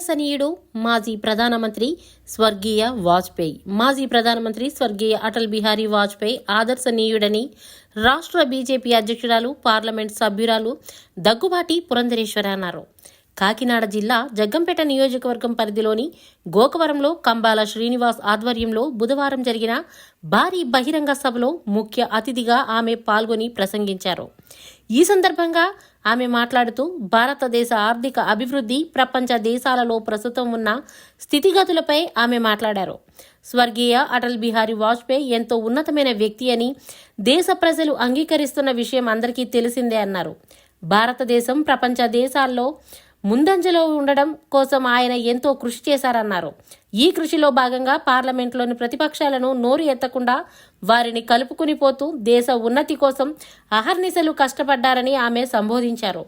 విశ్వసనీయుడు మాజీ ప్రధానమంత్రి స్వర్గీయ వాజ్పేయి. మాజీ ప్రధానమంత్రి స్వర్గీయ అటల్ బిహారీ వాజ్పేయి ఆదర్శనీయుడని రాష్ట్ర బీజేపీ అధ్యక్షురాలు పార్లమెంట్ సభ్యురాలు దగ్గుబాటి పురంధరేశ్వర అన్నారు. కాకినాడ జిల్లా జగ్గంపేట నియోజకవర్గం పరిధిలోని గోకవరంలో కంబాల శ్రీనివాస్ ఆధ్వర్యంలో బుధవారం జరిగిన భారీ బహిరంగ సభలో ముఖ్య అతిథిగా ఆమె పాల్గొని ప్రసంగించారు. ఈ సందర్భంగా ఆమె మాట్లాడుతూ భారతదేశ ఆర్థిక అభివృద్ధి ప్రపంచ దేశాలలో ప్రస్తుతం ఉన్న స్థితిగతులపై ఆమె మాట్లాడారు. స్వర్గీయ అటల్ బిహారీ వాజ్పేయి ఎంతో ఉన్నతమైన వ్యక్తి అని దేశ ప్రజలు అంగీకరిస్తున్న విషయం అందరికీ తెలిసిందే అన్నారు. భారతదేశం ప్రపంచ దేశాల్లో ముందంజలో ఉండడం కోసం ఆయన ఎంతో కృషి చేశారన్నారు. ఈ కృషిలో భాగంగా పార్లమెంట్లోని ప్రతిపక్షాలను నోరు ఎత్తకుండా వారిని కలుపుకుని పోతూ దేశ ఉన్నతి కోసం అహర్నిశలు కష్టపడ్డారని ఆమె సంబోధించారు.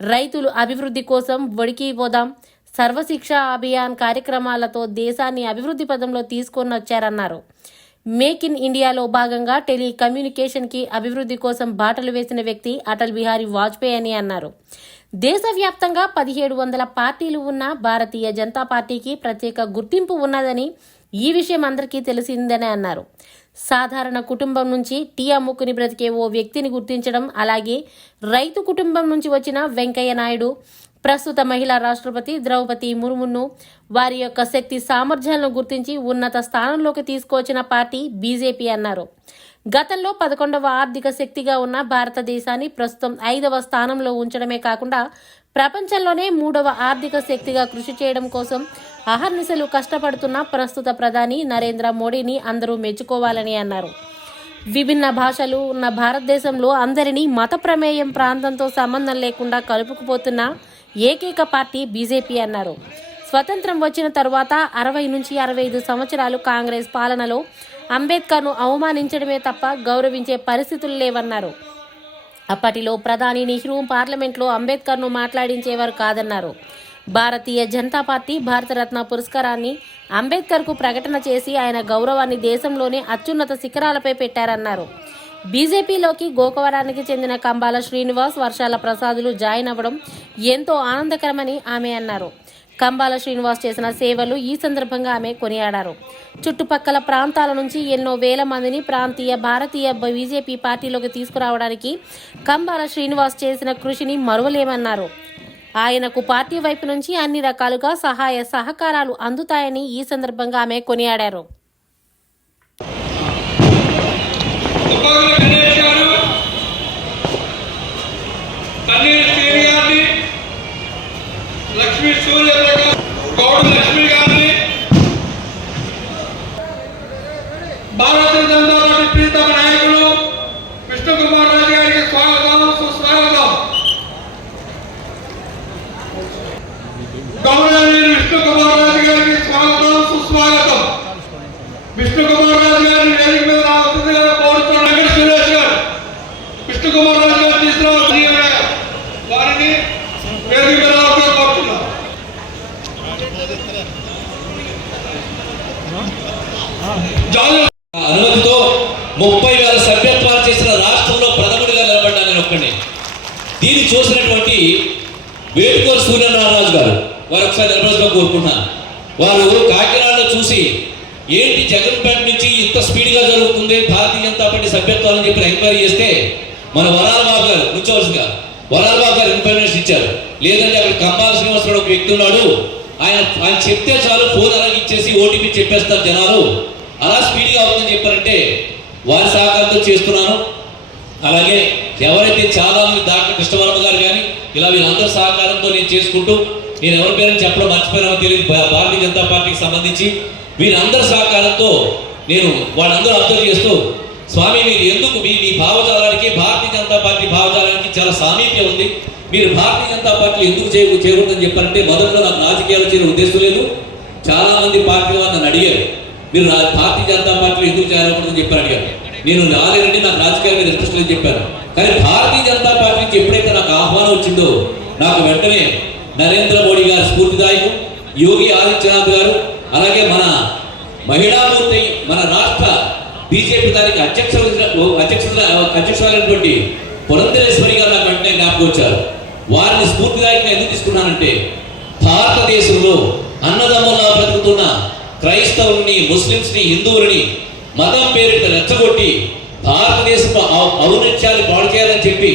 రైతులు అభివృద్ధి కోసం ఒడికి పోదాం సర్వశిక్ష అభియాన్ కార్యక్రమాలతో దేశాన్ని అభివృద్ధి పదంలో తీసుకొని వచ్చారన్నారు. మేక్ ఇన్ ఇండియాలో భాగంగా టెలికమ్యూనికేషన్కి అభివృద్ధి కోసం బాటలు వేసిన వ్యక్తి అటల్ బిహారీ వాజ్పేయి అని అన్నారు. దేశవ్యాప్తంగా పదిహేడు వందల పార్టీలు ఉన్న భారతీయ జనతా పార్టీకి ప్రత్యేక గుర్తింపు ఉన్నదని ఈ విషయం అందరికీ తెలిసిందని అన్నారు. సాధారణ కుటుంబం నుంచి టీ అమ్ముకుని బ్రతికే ఓ వ్యక్తిని గుర్తించడం అలాగే రైతు కుటుంబం నుంచి వచ్చిన వెంకయ్య నాయుడు ప్రస్తుత మహిళా రాష్ట్రపతి ద్రౌపది ముర్మును వారి యొక్క శక్తి సామర్థ్యాలను గుర్తించి ఉన్నత స్థానంలోకి తీసుకువచ్చిన పార్టీ బీజేపీ అన్నారు. గతంలో పదకొండవ ఆర్థిక శక్తిగా ఉన్న భారతదేశాన్ని ప్రస్తుతం ఐదవ స్థానంలో ఉంచడమే కాకుండా ప్రపంచంలోనే మూడవ ఆర్థిక శక్తిగా కృషి చేయడం కోసం అహర్నిశలు కష్టపడుతున్న ప్రస్తుత ప్రధాని నరేంద్ర మోడీని అందరూ మెచ్చుకోవాలని అన్నారు. విభిన్న భాషలు ఉన్న భారతదేశంలో అందరినీ మత ప్రమేయం ప్రాంతంతో సంబంధం లేకుండా కలుపుకుపోతున్న ఏకైక పార్టీ బీజేపీ అన్నారు. స్వతంత్రం వచ్చిన తరువాత అరవై నుంచి అరవై ఐదు సంవత్సరాలు కాంగ్రెస్ పాలనలో అంబేద్కర్ను అవమానించడమే తప్ప గౌరవించే పరిస్థితులు లేవన్నారు. అప్పటిలో ప్రధాని నెహ్రూ పార్లమెంట్లో అంబేద్కర్ను మాట్లాడించేవారు కాదన్నారు. భారతీయ జనతా పార్టీ భారతరత్న పురస్కారాన్ని అంబేద్కర్కు ప్రకటన చేసి ఆయన గౌరవాన్ని దేశంలోనే అత్యున్నత శిఖరాలపై పెట్టారన్నారు. బీజేపీలోకి గోకవరానికి చెందిన కంబాల శ్రీనివాస్ వర్షాల ప్రసాదులు జాయిన్ అవ్వడం ఎంతో ఆనందకరమని ఆమె అన్నారు. కంబాల శ్రీనివాస్ చేసిన సేవలు ఈ సందర్భంగా ఆమె కొనియాడారు. చుట్టుపక్కల ప్రాంతాల నుంచి ఎన్నో వేల మందిని ప్రాంతీయ భారతీయ బీజేపీ పార్టీలోకి తీసుకురావడానికి కంబాల శ్రీనివాస్ చేసిన కృషిని మరువలేమన్నారు. ఆయనకు పార్టీ వైపు నుంచి అన్ని రకాలుగా సహాయ సహకారాలు అందుతాయని ఈ సందర్భంగా ఆమె కొనియాడారు. తుపాకుల గణేష్ గారు తన్నీరు శ్రీని గారిని లక్ష్మీ సూర్యప్రకాష్ గౌడ లక్ష్మి గారిని. భారత అనుమతితో ముప్పై వేల సభ్యత్వాలు చేసిన రాష్ట్రంలో ప్రథముడిగా నిలబడ్డా నేను ఒక్కడే దీన్ని చూసినటువంటి వేడుకోరు సూర్యనారాయణరాజు గారు వారు ఒకసారి నిలబడగా కోరుకుంటున్నాను. వారు కాకినాడలో చూసి ఏంటి జగన్పేట నుంచి ఇంత స్పీడ్గా జరుగుతుంది భారతీయ జనతా పార్టీ సభ్యత్వాలని చెప్పి ఎంక్వైరీ చేస్తే మన వరాల బాబు గారు కూర్చోవలసిందిగా వరాల బాబు గారు ఇన్ఫర్మేషన్ ఇచ్చారు. లేదంటే అక్కడ కంబాల శ్రీనివాసరావు ఒక వ్యక్తి ఉన్నాడు ఆయన ఆయన చెప్తే చాలు ఫోన్ అలాగే ఇచ్చేసి ఓటీపీ చెప్పేస్తారు జనాలు. అలా స్పీడ్గా అవుతుందని చెప్పారంటే వారి సహకారంతో చేస్తున్నాను. అలాగే ఎవరైతే చాలా మంది డాక్టర్ కృష్ణవర్మ గారు కానీ ఇలా వీళ్ళందరి సహకారంతో నేను చేసుకుంటూ నేను ఎవరి పేరని చెప్పడం మర్చిపోయినామో తెలియదు. భారతీయ జనతా పార్టీకి సంబంధించి వీరందరి సహకారంతో నేను వాళ్ళందరూ అబ్జర్వ్ చేస్తూ స్వామి మీరు ఎందుకు మీ మీ భావజాలానికి భారతీయ జనతా పార్టీ చాలా సామీప్యం ఉంది. మీరు భారతీయ జనతా పార్టీ ఎందుకు చేయ చేయకూడదని చెప్పారంటే మొదట్లో నాకు రాజకీయాలు చేరే ఉద్దేశం లేదు. చాలా మంది పార్టీ వాళ్ళు నన్ను అడిగారు. మీరు భారతీయ జనతా పార్టీలో ఎందుకు చేరకూడదని చెప్పారు అడిగారు. నేను రాలేనండి నాకు రాజకీయాల మీద ఇంట్రెస్ట్ లేదని చెప్పాను కానీ భారతీయ జనతా పార్టీ నుంచి ఎప్పుడైతే నాకు ఆహ్వానం వచ్చిందో నాకు వెంటనే నరేంద్ర మోడీ గారు స్ఫూర్తిదాయకం యోగి ఆదిత్యనాథ్ గారు అలాగే మన మహిళామూర్తి మన రాష్ట్ర బీజేపీ దానికి అధ్యక్ష అధ్యక్ష అధ్యక్షులైనటువంటి పురంధరేశ్వరి గారు నాకు వెంటనే జ్ఞాపకం వచ్చారు వారిని స్ఫూర్తిదాయకంగా ఎందుకు తీసుకున్నానంటే భారతదేశంలో అన్నదమ్ములా బ్రతుకుతున్న క్రైస్తవుల్ని ముస్లింస్ని హిందువులని మతం పేరిట రెచ్చగొట్టి భారతదేశంలో ఔ- ఔన్నత్యాన్ని పాడు చేయాలని చెప్పి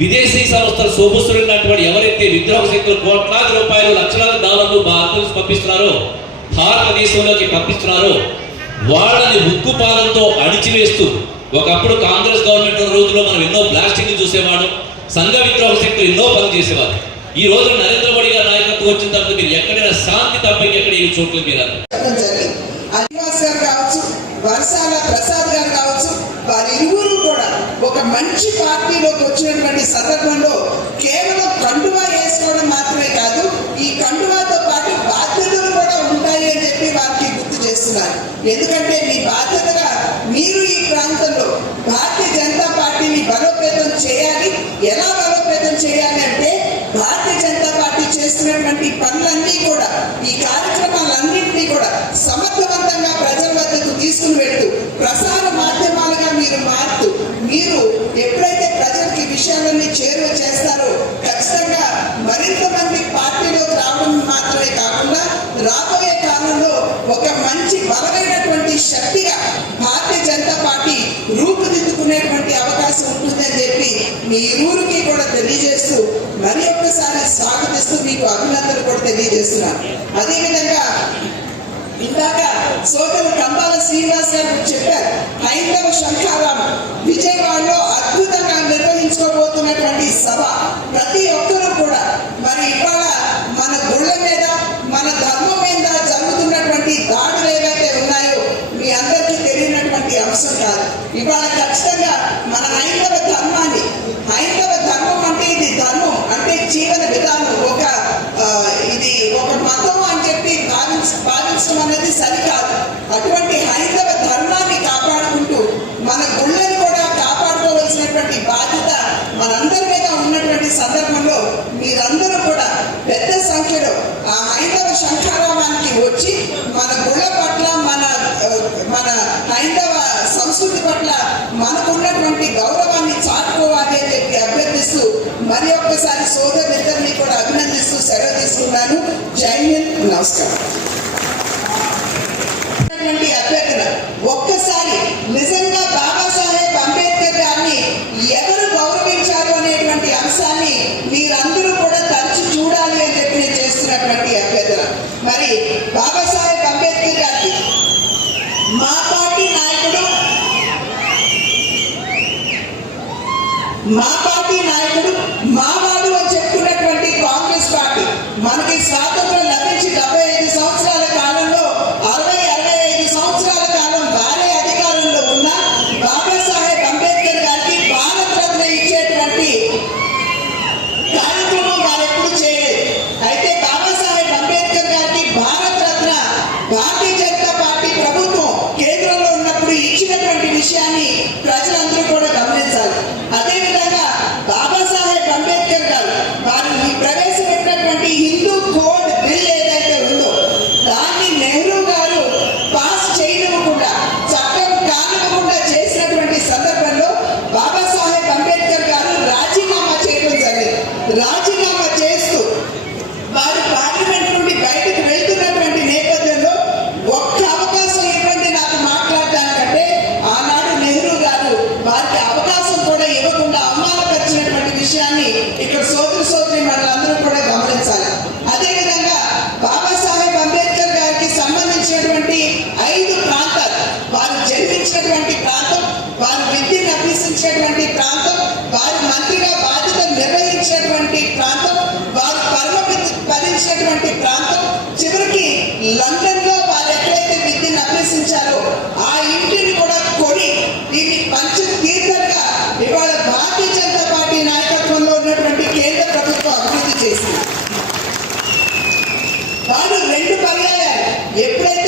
విదేశీ సంస్థలు శోభిస్తున్నటువంటి ఎవరైతే విద్రోహ శక్తులు కోట్లాది రూపాయలు లక్షలాది డాలర్లు భారతదేశం పంపిస్తున్నారో భారతదేశంలోకి పంపిస్తున్నారో వాళ్ళని ఉక్కు పాదంతో అణిచివేస్తూ ఒకప్పుడు కాంగ్రెస్ గవర్నమెంట్ రోజుల్లో మనం ఎన్నో బ్లాస్టింగ్ చూసేవాడు సంఘ విద్రోహ శక్తులు ఎన్నో పనులు చేసేవారు ఈ రోజు నరేంద్ర మోడీ గారి నాయకత్వం వచ్చిన తర్వాత మీరు ఎక్కడైనా శాంతి తప్ప ఎక్కడ ఈ చోట్ల మీరు కావచ్చు వర్షాల ప్రసాద్ గారు కావచ్చు వారి ఇరువురు కూడా ఒక మంచి పార్టీలోకి వచ్చినటువంటి సందర్భంలో కేవలం కండువా వేసుకోవడం మాత్రమే కాదు ఈ కండువాతో పాటు బాధ్యతలు కూడా ఉంటాయి అని చెప్పి వారికి గుర్తు చేస్తున్నారు. ఎందుకంటే మీ బాధ్యత ఎప్పుడైతే ప్రజలకి విషయాలన్నీ చేరువ చేస్తారో ఖచ్చితంగా మరింత మంది పార్టీలోకి రావడం మాత్రమే కాకుండా రాబోయే కాలంలో ఒక మంచి బలమైనటువంటి శక్తిగా భారతీయ జనతా పార్టీ రూపుదిద్దుకునేటువంటి అవకాశం ఉంటుందని చెప్పి మీ ఊరికి కూడా తెలియజేస్తూ మరి ఒక్కసారి స్వాగతిస్తూ మీకు అభినందనలు కూడా తెలియజేస్తున్నాను. అదేవిధంగా ఇందాక సోదరు కంబాల శ్రీనివాస్ గారు చెప్పారు హైందవ శంఖారామం విజయవాడలో అద్భుతంగా నిర్వహించుకోబోతున్నటువంటి సభ. ప్రతి ఒక్కరూ కూడా మరి ఇవాళ మన గుళ్ళ మీద మన ధర్మం మీద జరుగుతున్నటువంటి దాడులు ఏవైతే ఉన్నాయో మీ అందరికీ తెలియనటువంటి అంశం కాదు. ఇవాళ ఖచ్చితంగా మన హైందవ ధర్మాన్ని హైందవ ధర్మం అంటే ఇది ధర్మం అంటే జీవన విధానం ఒక ఆ, ఇది ఒక మతం అని చెప్పి భావించ భావించడం అనేది సరికాదు అటువంటి హైందవ ధర్మాన్ని కాపాడుకుంటూ మన గుళ్ళని కూడా కాపాడుకోవాల్సినటువంటి బాధ్యత మనందరి మీద ఉన్నటువంటి సందర్భంలో మీరందరూ కూడా పెద్ద సంఖ్యలో ఆ హైందవ శంఖారామానికి వచ్చి మన గుళ్ళ పట్ల మన ఆ, మన హైందవ సంస్కృతి పట్ల మనకున్నటువంటి గౌరవాన్ని చాటుకోవాలి అని చెప్పి అభ్యర్థిస్తూ మరి ఒక్కసారి సోదరులిద్దరిని కూడా అభినందిస్తూ కోరుకుంటున్నాను జై హింద్. నమస్కారం. అభ్యర్థన ఒక్కసారి నిజంగా బాబాసాహెబ్ అంబేద్కర్ గారిని ఎవరు గౌరవించారు అనేటువంటి అంశాన్ని మీరందరూ కూడా తరచు చూడాలి అని చెప్పి నేను చేస్తున్నటువంటి అభ్యర్థన మరి బాబాసాహెబ్ అంబేద్కర్ గారికి మా పార్టీ నాయకుడు మా స్వాతంత్రం లభించి డెబ్బై ఐదు సంవత్సరాల కాలంలో అరవై అరవై ఐదు సంవత్సరాల కాలం వారే అధికారంలో ఉన్న బాబాసాహెబ్ అంబేద్కర్ గారికి భారత రత్న ఇచ్చేటువంటి కార్యక్రమం వారు ఎప్పుడు చేయలేదు. అయితే బాబాసాహెబ్ అంబేద్కర్ గారికి భారత రత్న భారతీయ జనతా పార్టీ ప్రభుత్వం కేంద్రంలో ఉన్నప్పుడు ఇచ్చినటువంటి విషయాన్ని ప్రజలందరూ నిర్వహించేటువంటి ప్రాంతం వారు మంత్రిగా బాధ్యత నిర్వహించేటువంటి ప్రాంతం వారు పరమ భరించినటువంటి ప్రాంతం. చివరికి లండన్లో వారు ఎక్కడైతే విద్యను అభ్యసించారో ఆ ఇంటిని కూడా కొని దీన్ని పంచ తీర్థంగా ఇవాళ భారతీయ జనతా పార్టీ నాయకత్వంలో ఉన్నటువంటి కేంద్ర ప్రభుత్వం అభివృద్ధి చేసింది. వారు రెండు పర్యాయాలు. ఎప్పుడైతే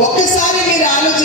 ఒక్కసారి మీరు ఆలోచించండి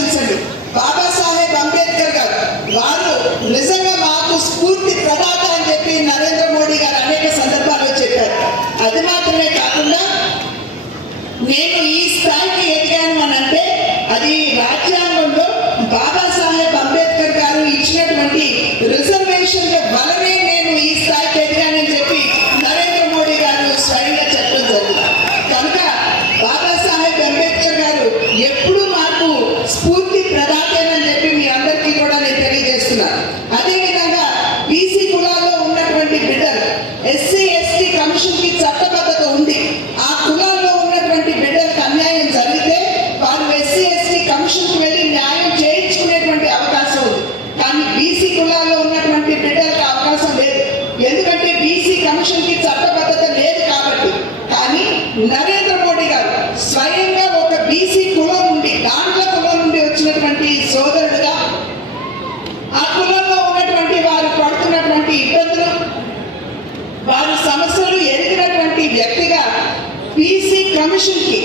కమిషన్కి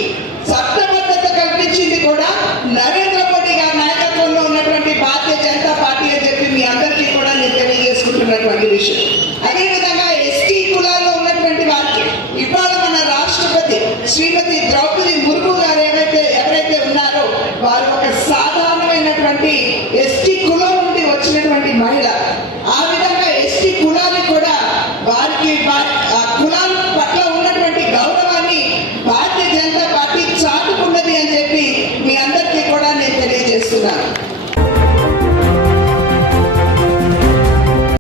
చట్టబద్ధత కల్పించింది కూడా నరేంద్ర మోడీ గారి నాయకత్వంలో ఉన్నటువంటి భారతీయ జనతా పార్టీ అని చెప్పి మీ అందరికీ కూడా నేను తెలియజేసుకుంటున్నటువంటి విషయం.